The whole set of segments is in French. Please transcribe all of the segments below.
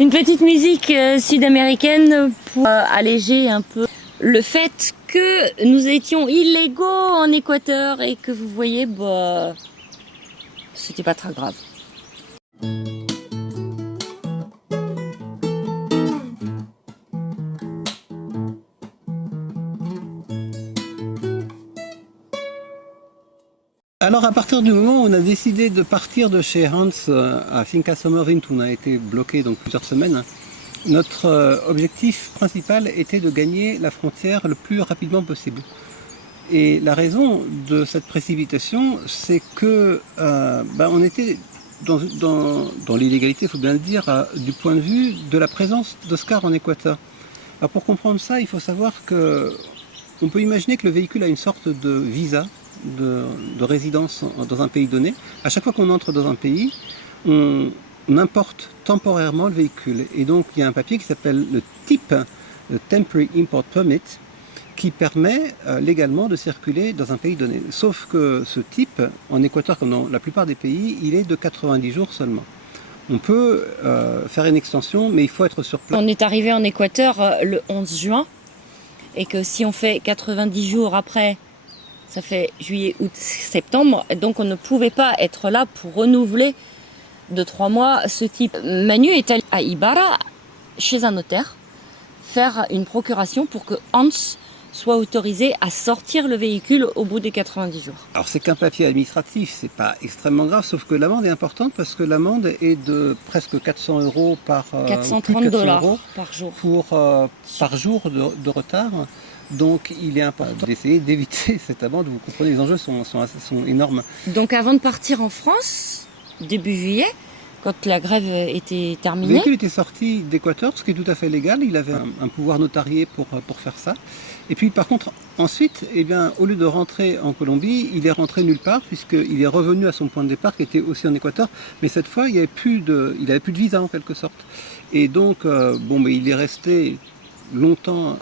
Une petite musique sud-américaine pour alléger un peu le fait que nous étions illégaux en Équateur et que vous voyez, bah, c'était pas très grave. Alors à partir du moment où on a décidé de partir de chez Hans à Finca Sommerwind, où on a été bloqué donc plusieurs semaines, notre objectif principal était de gagner la frontière le plus rapidement possible. Et la raison de cette précipitation, c'est que on était dans l'illégalité, il faut bien le dire, du point de vue de la présence d'Oscar en Équateur. Alors pour comprendre ça, il faut savoir que on peut imaginer que le véhicule a une sorte de visa de résidence dans un pays donné. À chaque fois qu'on entre dans un pays, on importe temporairement le véhicule. Et donc il y a un papier qui s'appelle le TIP, le Temporary Import Permit, qui permet légalement de circuler dans un pays donné. Sauf que ce type, en Équateur comme dans la plupart des pays, il est de 90 jours seulement. On peut faire une extension, mais il faut être sur place. On est arrivé en Équateur le 11 juin, et que si on fait 90 jours après, ça fait juillet, août, septembre, donc on ne pouvait pas être là pour renouveler de 3 mois ce type. Manu est allé à Ibarra, chez un notaire, faire une procuration pour que Hans soit autorisé à sortir le véhicule au bout des 90 jours. Alors c'est qu'un papier administratif, c'est pas extrêmement grave, sauf que l'amende est importante parce que l'amende est de presque 400 € par 430 $ par jour. Par jour de retard. Donc il est important d'essayer d'éviter cette amende. Vous comprenez, les enjeux sont énormes. Donc avant de partir en France, début juillet, quand la grève était terminée, le véhicule était sorti d'Équateur, ce qui est tout à fait légal. Il avait un pouvoir notarié pour faire ça. Et puis par contre, ensuite, au lieu de rentrer en Colombie, il est rentré nulle part puisqu'il est revenu à son point de départ qui était aussi en Équateur. Mais cette fois, il n'avait plus de visa en quelque sorte. Et donc, il est resté longtemps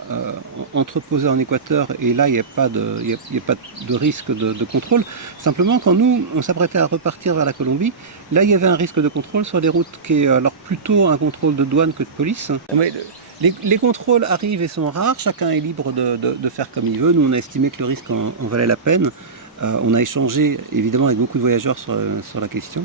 entreposé en Équateur et là il n'y a pas de risque de contrôle. Simplement quand nous on s'apprêtait à repartir vers la Colombie, là il y avait un risque de contrôle sur les routes qui est alors plutôt un contrôle de douane que de police. Mais les contrôles arrivent et sont rares, chacun est libre de faire comme il veut. Nous on a estimé que le risque en valait la peine. On a échangé évidemment avec beaucoup de voyageurs sur la question.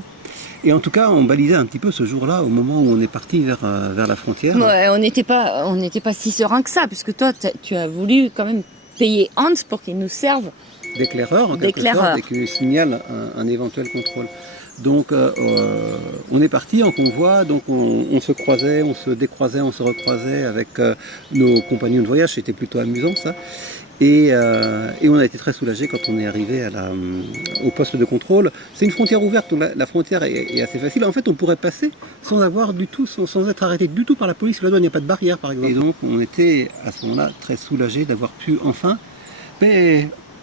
Et en tout cas, on balisait un petit peu ce jour-là, au moment où on est parti vers la frontière. Ouais, on n'était pas si serein que ça, puisque toi, tu as voulu quand même payer Hans pour qu'il nous serve d'éclaireur, en quelque sorte, et qu'il signale un éventuel contrôle. Donc, on est parti en convoi, donc on se croisait, on se décroisait, on se recroisait avec nos compagnons de voyage, c'était plutôt amusant ça. Et on a été très soulagés quand on est arrivé au poste de contrôle. C'est une frontière ouverte, donc la frontière est assez facile. En fait, on pourrait passer sans avoir du tout, sans être arrêté du tout par la police. Là-dedans, il n'y a pas de barrière, par exemple. Et donc, on était à ce moment-là très soulagés d'avoir pu enfin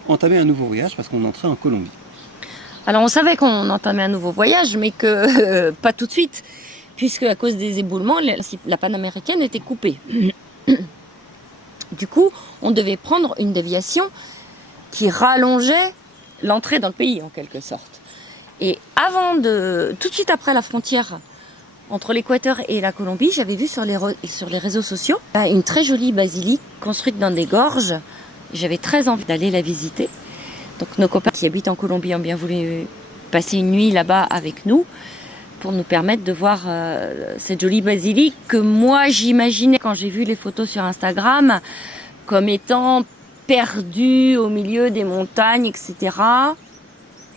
entamer un nouveau voyage parce qu'on entrait en Colombie. Alors, on savait qu'on entamait un nouveau voyage, mais que pas tout de suite, puisque à cause des éboulements, la panaméricaine était coupée. Du coup, on devait prendre une déviation qui rallongeait l'entrée dans le pays, en quelque sorte. Et tout de suite après la frontière entre l'Équateur et la Colombie, j'avais vu sur les réseaux sociaux une très jolie basilique construite dans des gorges. J'avais très envie d'aller la visiter. Donc nos copains qui habitent en Colombie ont bien voulu passer une nuit là-bas avec nous pour nous permettre de voir cette jolie basilique que moi j'imaginais quand j'ai vu les photos sur Instagram comme étant perdue au milieu des montagnes, etc.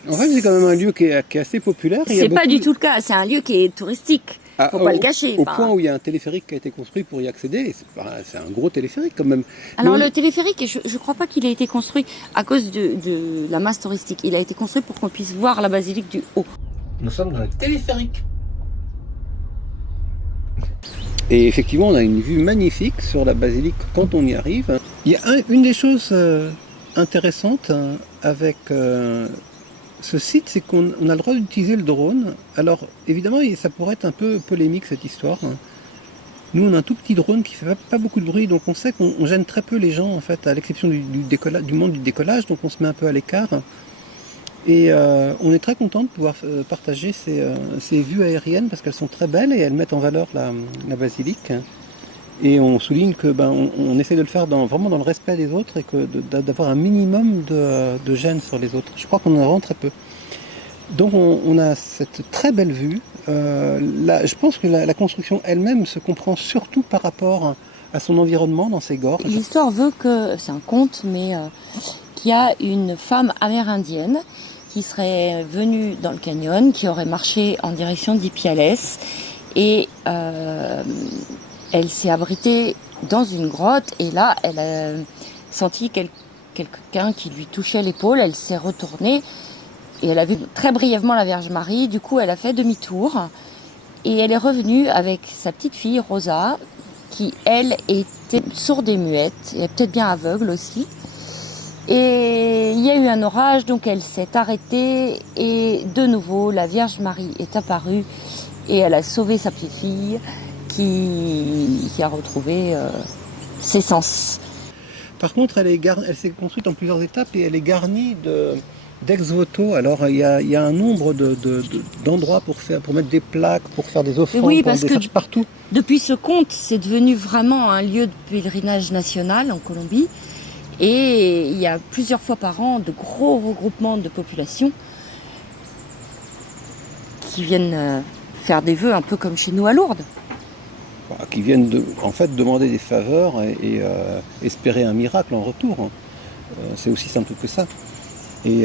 En fait, c'est quand même un lieu qui est assez populaire. C'est pas du tout le cas, c'est un lieu qui est touristique. Faut pas le cacher. Au point où il y a un téléphérique qui a été construit pour y accéder. C'est un gros téléphérique quand même. Alors le téléphérique, je crois pas qu'il ait été construit à cause de la masse touristique. Il a été construit pour qu'on puisse voir la basilique du haut. Nous sommes dans le téléphérique. Et effectivement, on a une vue magnifique sur la basilique quand on y arrive. Il y a une des choses intéressantes avec ce site, c'est qu'on a le droit d'utiliser le drone. Alors évidemment, ça pourrait être un peu polémique cette histoire. Nous, on a un tout petit drone qui fait pas beaucoup de bruit, donc on sait qu'on gêne très peu les gens, en fait, à l'exception du monde du décollage, donc on se met un peu à l'écart. Et on est très content de pouvoir partager ces vues aériennes parce qu'elles sont très belles et elles mettent en valeur la basilique. Et on souligne que on essaie de le faire vraiment dans le respect des autres et que d'avoir un minimum de gêne sur les autres. Je crois qu'on en a vraiment très peu. Donc on a cette très belle vue. Je pense que la construction elle-même se comprend surtout par rapport à son environnement dans ses gorges. L'histoire veut que, c'est un conte, mais qu'il y a une femme amérindienne qui serait venue dans le canyon, qui aurait marché en direction d'Ipiales et elle s'est abritée dans une grotte et là elle a senti quelqu'un qui lui touchait l'épaule, elle s'est retournée et elle a vu très brièvement la Vierge Marie, du coup elle a fait demi-tour et elle est revenue avec sa petite fille Rosa qui elle était sourde et muette et peut-être bien aveugle aussi. Et il y a eu un orage, donc elle s'est arrêtée et de nouveau la Vierge Marie est apparue et elle a sauvé sa petite fille qui a retrouvé ses sens. Par contre, elle s'est construite en plusieurs étapes et elle est garnie d'ex-voto. Alors il y a un nombre d'endroits pour mettre des plaques, pour faire des offrandes, oui, parce que partout. Depuis ce conte, c'est devenu vraiment un lieu de pèlerinage national en Colombie. Et il y a plusieurs fois par an de gros regroupements de population qui viennent faire des vœux un peu comme chez nous à Lourdes. Qui viennent en fait demander des faveurs et espérer un miracle en retour. C'est aussi simple que ça. Et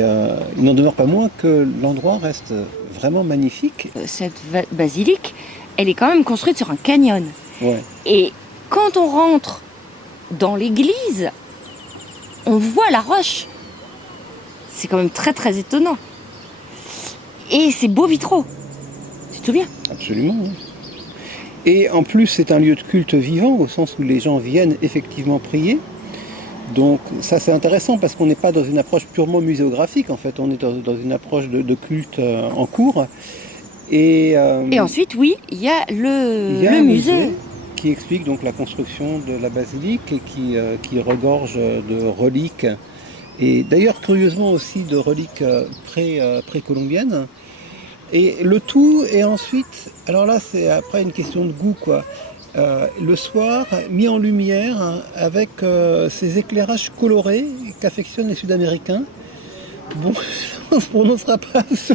il n'en demeure pas moins que l'endroit reste vraiment magnifique. Cette basilique, elle est quand même construite sur un canyon. Ouais. Et quand on rentre dans l'église, on voit la roche. C'est quand même très très étonnant. Et c'est beaux vitraux. Tu te souviens ? Absolument. Oui. Et en plus, c'est un lieu de culte vivant, au sens où les gens viennent effectivement prier. Donc ça c'est intéressant parce qu'on n'est pas dans une approche purement muséographique, en fait, on est dans une approche de culte en cours. Et ensuite, oui, il y a le musée qui explique donc la construction de la basilique et qui regorge de reliques. Et d'ailleurs, curieusement aussi, de reliques précolombiennes. Et le tout est ensuite, alors là c'est après une question de goût quoi, le soir mis en lumière avec ces éclairages colorés qu'affectionnent les Sud-Américains. Bon, on ne se prononcera pas sur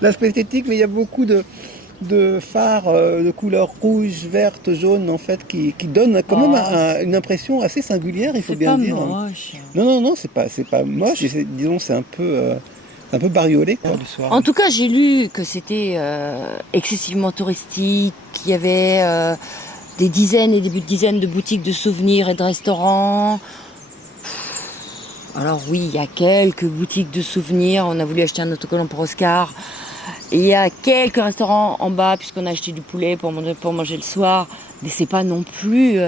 l'aspect esthétique, mais il y a beaucoup de phares de couleur rouge, verte, jaune en fait qui donnent quand même une impression assez singulière, il faut bien dire. C'est pas moche. Non, c'est pas moche, disons c'est un peu bariolé quoi, le soir. En tout cas, j'ai lu que c'était excessivement touristique, qu'il y avait des dizaines et des dizaines de boutiques de souvenirs et de restaurants. Alors oui, il y a quelques boutiques de souvenirs. On a voulu acheter un autocollant pour Oscar. Et il y a quelques restaurants en bas, puisqu'on a acheté du poulet pour manger le soir. Mais c'est pas non plus...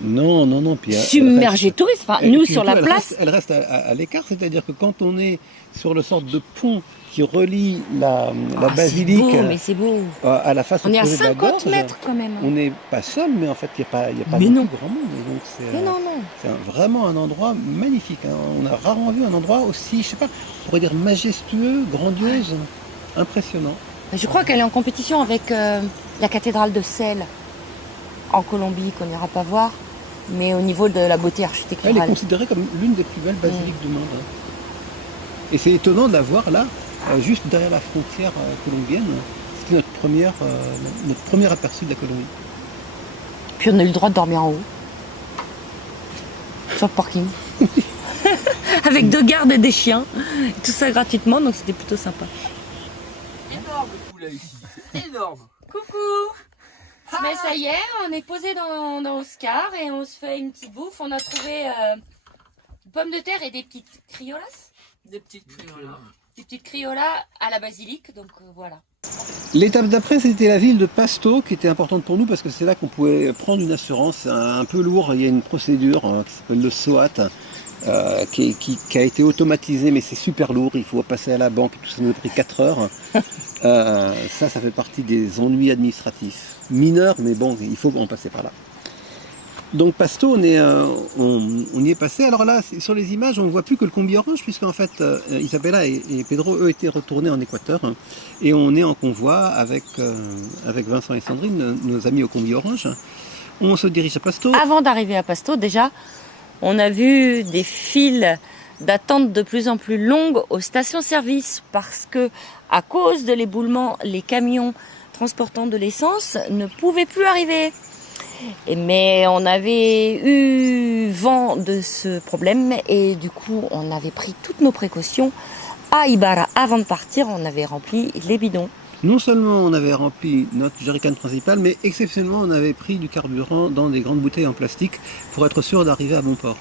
Non. Puis submergé touriste. Enfin, nous, sur la place... Elle reste à l'écart, c'est-à-dire que quand on est sur le sorte de pont qui relie la basilique c'est beau. À la face on est à opposée 50 de la gorge, mètres quand même. On n'est pas seul, mais en fait, il n'y a pas mais non. grand monde. Donc c'est Non. vraiment un endroit magnifique. Hein. On a rarement vu un endroit aussi, je sais pas, on pourrait dire majestueux, grandiose, impressionnant. Je crois qu'elle est en compétition avec la cathédrale de Celle en Colombie, qu'on n'ira pas voir. Mais au niveau de la beauté architecturale. Elle est considérée comme l'une des plus belles basiliques du monde. Et c'est étonnant de la voir là, juste derrière la frontière colombienne. C'était notre premier aperçu de la Colombie. Puis on a eu le droit de dormir en haut. Sur le parking. Avec 2 gardes et des chiens. Tout ça gratuitement, donc c'était plutôt sympa. Énorme poulet ici. Énorme. Coucou. Mais ça y est, on est posé dans Oscar et on se fait une petite bouffe. On a trouvé pommes de terre et des petites criolas. Des petites criolas. Des petites criolas à la basilique, donc voilà. L'étape d'après, c'était la ville de Pasto, qui était importante pour nous parce que c'est là qu'on pouvait prendre une assurance. C'est un peu lourd, il y a une procédure qui s'appelle le SOAT, qui a été automatisé, mais c'est super lourd, il faut passer à la banque, et tout ça nous a pris 4 heures. Ça fait partie des ennuis administratifs mineurs, mais bon, il faut en passer par là. Donc Pasto, on y est passé. Alors là, sur les images, on ne voit plus que le combi orange, puisqu'en fait, Isabella et Pedro, eux, étaient retournés en Équateur. Et on est en convoi avec Vincent et Sandrine, nos amis au combi orange. On se dirige à Pasto. Avant d'arriver à Pasto, déjà, on a vu des files d'attente de plus en plus longues aux stations-service parce que, à cause de l'éboulement, les camions transportant de l'essence ne pouvaient plus arriver. Mais on avait eu vent de ce problème et du coup on avait pris toutes nos précautions à Ibarra. Avant de partir, on avait rempli les bidons. Non seulement on avait rempli notre jerrycan principal, mais exceptionnellement on avait pris du carburant dans des grandes bouteilles en plastique pour être sûr d'arriver à bon port.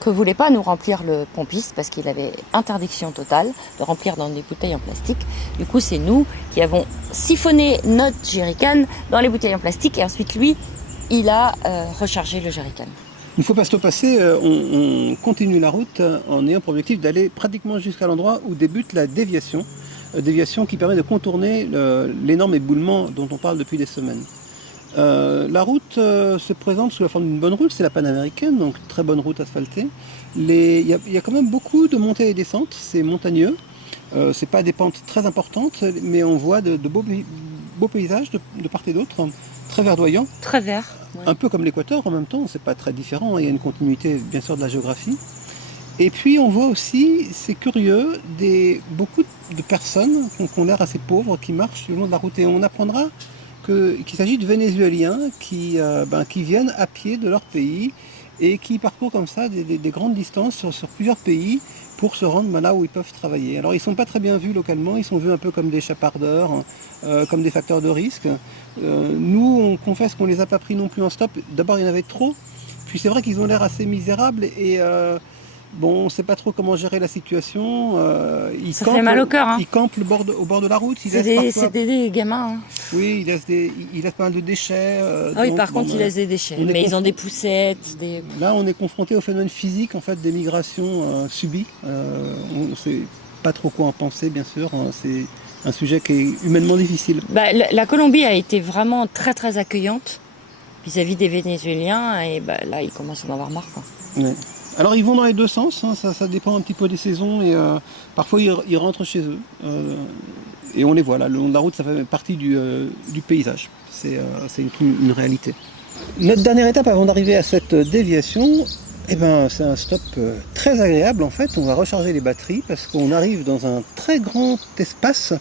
Que voulait pas nous remplir le pompiste parce qu'il avait interdiction totale de remplir dans des bouteilles en plastique. Du coup c'est nous qui avons siphonné notre jerrycan dans les bouteilles en plastique et ensuite lui il a rechargé le jerrycan. Une fois Pasto passé, on continue la route en ayant pour objectif d'aller pratiquement jusqu'à l'endroit où débute la déviation. Déviation qui permet de contourner l'énorme éboulement dont on parle depuis des semaines. La route se présente sous la forme d'une bonne route, c'est la panaméricaine, donc très bonne route asphaltée. Il y a quand même beaucoup de montées et descentes, c'est montagneux. C'est pas des pentes très importantes, mais on voit de beaux paysages de part et d'autre. Très verdoyant. Très vert. Ouais. Un peu comme l'Équateur en même temps, c'est pas très différent, il y a une continuité bien sûr de la géographie. Et puis on voit aussi, c'est curieux, beaucoup de personnes qui ont l'air assez pauvres qui marchent le long de la route. Et on apprendra qu'il s'agit de Vénézuéliens qui viennent à pied de leur pays et qui parcourent comme ça des grandes distances sur plusieurs pays pour se rendre là où ils peuvent travailler. Alors ils ne sont pas très bien vus localement, ils sont vus un peu comme des chapardeurs, comme des facteurs de risque. Nous, on confesse qu'on ne les a pas pris non plus en stop. D'abord, il y en avait trop. Puis c'est vrai qu'ils ont l'air assez misérables et on ne sait pas trop comment gérer la situation. Ça fait mal au cœur. Ils campent au bord de la route. C'est des gamins. Hein. Oui, ils laissent pas mal de déchets. Oui, par contre, ils laissent des déchets. Mais ils ont des poussettes. Là, on est confronté au phénomène physique en fait, des migrations subies. On ne sait pas trop quoi en penser, bien sûr. C'est un sujet qui est humainement difficile. La Colombie a été vraiment très très accueillante vis-à-vis des Vénézuéliens et là ils commencent à en avoir marre. Quoi. Ouais. Alors ils vont dans les deux sens, hein, ça dépend un petit peu des saisons et parfois ils rentrent chez eux et on les voit là, le long de la route ça fait partie du paysage, c'est une réalité. Notre dernière étape avant d'arriver à cette déviation, c'est un stop très agréable en fait. On va recharger les batteries parce qu'on arrive dans un très grand espace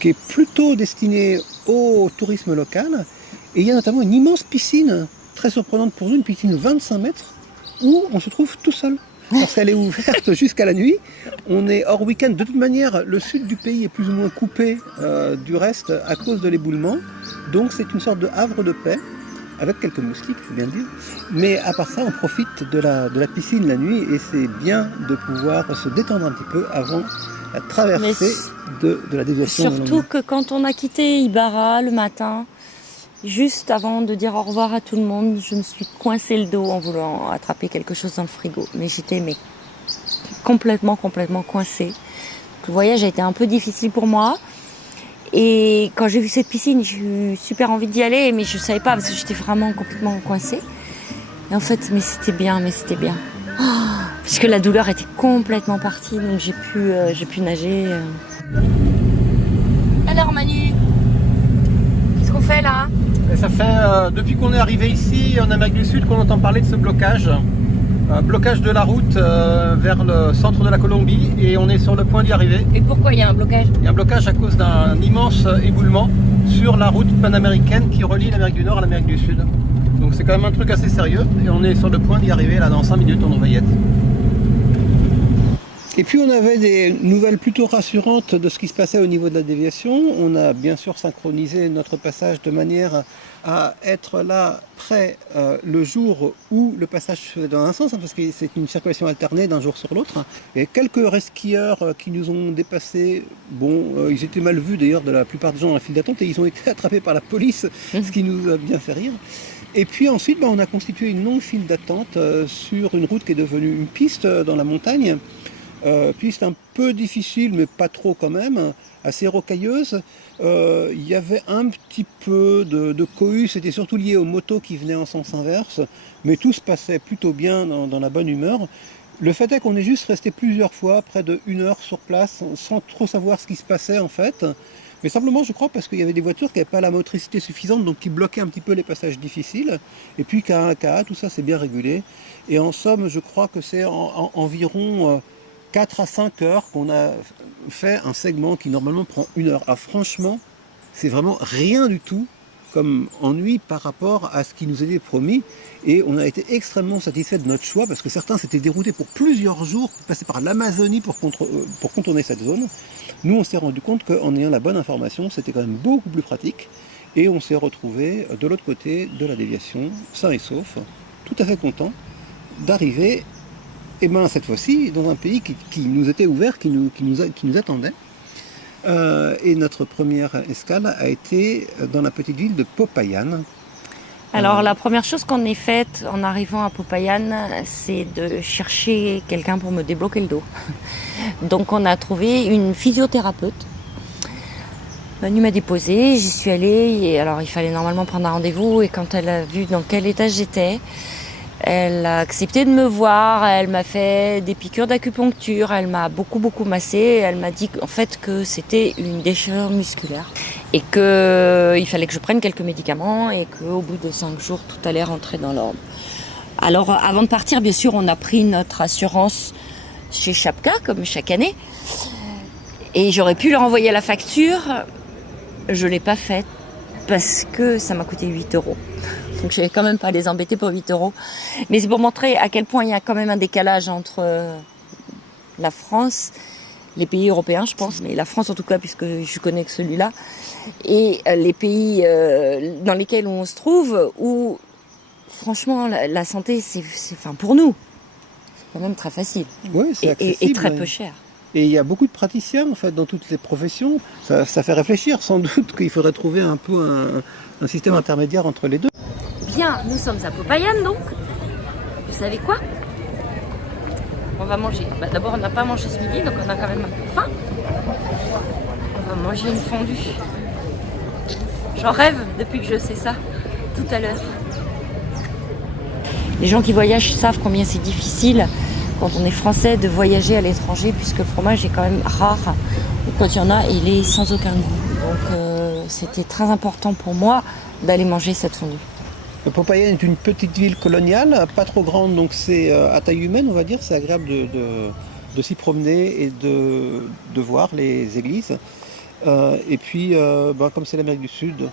qui est plutôt destiné au tourisme local. Et il y a notamment une immense piscine, très surprenante pour nous, une piscine de 25 mètres où on se trouve tout seul. Parce qu'elle est ouverte jusqu'à la nuit. On est hors week-end. De toute manière, le sud du pays est plus ou moins coupé du reste à cause de l'éboulement. Donc c'est une sorte de havre de paix. Avec quelques moustiques, il faut bien le dire. Mais à part ça, on profite de la piscine la nuit et c'est bien de pouvoir se détendre un petit peu avant la traversée de la déviation. Surtout que quand on a quitté Ibarra le matin, juste avant de dire au revoir à tout le monde, je me suis coincé le dos en voulant attraper quelque chose dans le frigo. Mais j'étais complètement coincée. Le voyage a été un peu difficile pour moi. Et quand j'ai vu cette piscine, j'ai eu super envie d'y aller, mais je savais pas parce que j'étais vraiment complètement coincée. Et en fait, c'était bien. Oh, parce que la douleur était complètement partie, donc j'ai pu nager. Alors Manu, qu'est-ce qu'on fait là? Ça fait depuis qu'on est arrivé ici en Amérique du Sud qu'on entend parler de ce blocage. Blocage de la route vers le centre de la Colombie et on est sur le point d'y arriver. Et pourquoi il y a un blocage? Il y a un blocage à cause d'un immense éboulement sur la route panaméricaine qui relie l'Amérique du Nord à l'Amérique du Sud. Donc c'est quand même un truc assez sérieux et on est sur le point d'y arriver là dans 5 minutes en oreillette. Et puis on avait des nouvelles plutôt rassurantes de ce qui se passait au niveau de la déviation. On a bien sûr synchronisé notre passage de manière à être là près le jour où le passage se fait dans un sens, parce que c'est une circulation alternée d'un jour sur l'autre. Et quelques resquilleurs qui nous ont dépassés, ils étaient mal vus d'ailleurs de la plupart des gens dans la file d'attente et ils ont été attrapés par la police, ce qui nous a bien fait rire. Et puis ensuite, on a constitué une longue file d'attente sur une route qui est devenue une piste dans la montagne. Piste un peu difficile, mais pas trop quand même, assez rocailleuse. Il y avait un petit peu de cohue, c'était surtout lié aux motos qui venaient en sens inverse, mais tout se passait plutôt bien dans la bonne humeur. Le fait est qu'on est juste resté plusieurs fois, près de 1 heure sur place, sans trop savoir ce qui se passait en fait. Mais simplement, je crois, parce qu'il y avait des voitures qui n'avaient pas la motricité suffisante, donc qui bloquaient un petit peu les passages difficiles. Et puis, KA, tout ça, c'est bien régulé. Et en somme, je crois que c'est environ 4 à 5 heures qu'on a fait un segment qui normalement prend 1 heure. Ah, franchement, c'est vraiment rien du tout comme ennui par rapport à ce qui nous était promis. Et on a été extrêmement satisfait de notre choix, parce que certains s'étaient déroutés pour plusieurs jours, passer par l'Amazonie pour contourner cette zone. Nous, on s'est rendu compte qu'en ayant la bonne information, c'était quand même beaucoup plus pratique. Et on s'est retrouvé de l'autre côté de la déviation, sain et sauf, tout à fait content d'arriver, et cette fois-ci, dans un pays qui nous était ouvert, qui nous attendait. Et notre première escale a été dans la petite ville de Popayan. Alors la première chose qu'on ait faite en arrivant à Popayan, c'est de chercher quelqu'un pour me débloquer le dos. Donc on a trouvé une physiothérapeute. Elle m'a déposée, j'y suis allée, et alors il fallait normalement prendre un rendez-vous, et quand elle a vu dans quel état j'étais, elle a accepté de me voir, elle m'a fait des piqûres d'acupuncture, elle m'a beaucoup massé, elle m'a dit en fait que c'était une déchirure musculaire et qu'il fallait que je prenne quelques médicaments et qu'au bout de 5 jours, tout allait rentrer dans l'ordre. Alors avant de partir, bien sûr, on a pris notre assurance chez Chapka, comme chaque année, et j'aurais pu leur envoyer la facture, je ne l'ai pas faite parce que ça m'a coûté 8 €. Donc je ne vais quand même pas les embêter pour 8 €. Mais c'est pour montrer à quel point il y a quand même un décalage entre la France, les pays européens je pense, mais la France en tout cas puisque je connais que celui-là, et les pays dans lesquels on se trouve, où franchement la santé c'est pour nous, c'est quand même très facile, oui, c'est accessible, et très peu cher. Et il y a beaucoup de praticiens en fait dans toutes les professions. Ça fait réfléchir sans doute qu'il faudrait trouver un peu un système intermédiaire entre les deux. Bien, nous sommes à Popayan donc. Vous savez quoi? On va manger. D'abord on n'a pas mangé ce midi, donc on a quand même un peu faim. On va manger une fondue. J'en rêve depuis que je sais ça, tout à l'heure. Les gens qui voyagent savent combien c'est difficile quand on est français de voyager à l'étranger, puisque le fromage est quand même rare. Et quand il y en a, il est sans aucun goût. Donc c'était très important pour moi d'aller manger cette fondue. Popayan est une petite ville coloniale, pas trop grande, donc c'est à taille humaine, on va dire. C'est agréable de s'y promener et de voir les églises. Et puis, comme c'est l'Amérique du Sud,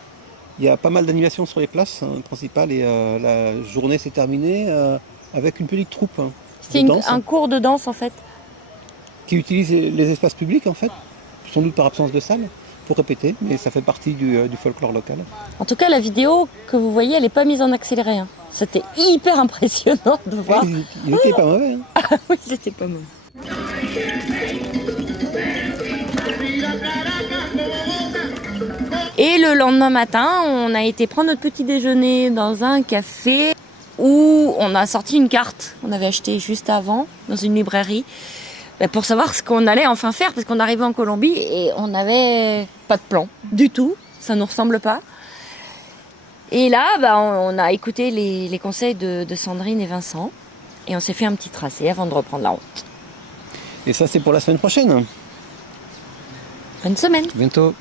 il y a pas mal d'animations sur les places principales, et la journée s'est terminée avec une petite troupe. C'est un cours de danse en fait. Qui utilise les espaces publics en fait, sans doute par absence de salle, pour répéter, mais ça fait partie du folklore local. En tout cas, la vidéo que vous voyez, elle n'est pas mise en accéléré. Hein. C'était hyper impressionnant de voir. Il était pas mauvais. Hein. Ah oui, c'était pas mauvais. Et le lendemain matin, on a été prendre notre petit déjeuner dans un café où on a sorti une carte qu'on avait achetée juste avant dans une librairie pour savoir ce qu'on allait enfin faire, parce qu'on arrivait en Colombie et on n'avait pas de plan du tout, ça ne nous ressemble pas. Et là, on a écouté les conseils de Sandrine et Vincent et on s'est fait un petit tracé avant de reprendre la route. Et ça, c'est pour la semaine prochaine. Bonne semaine. À bientôt.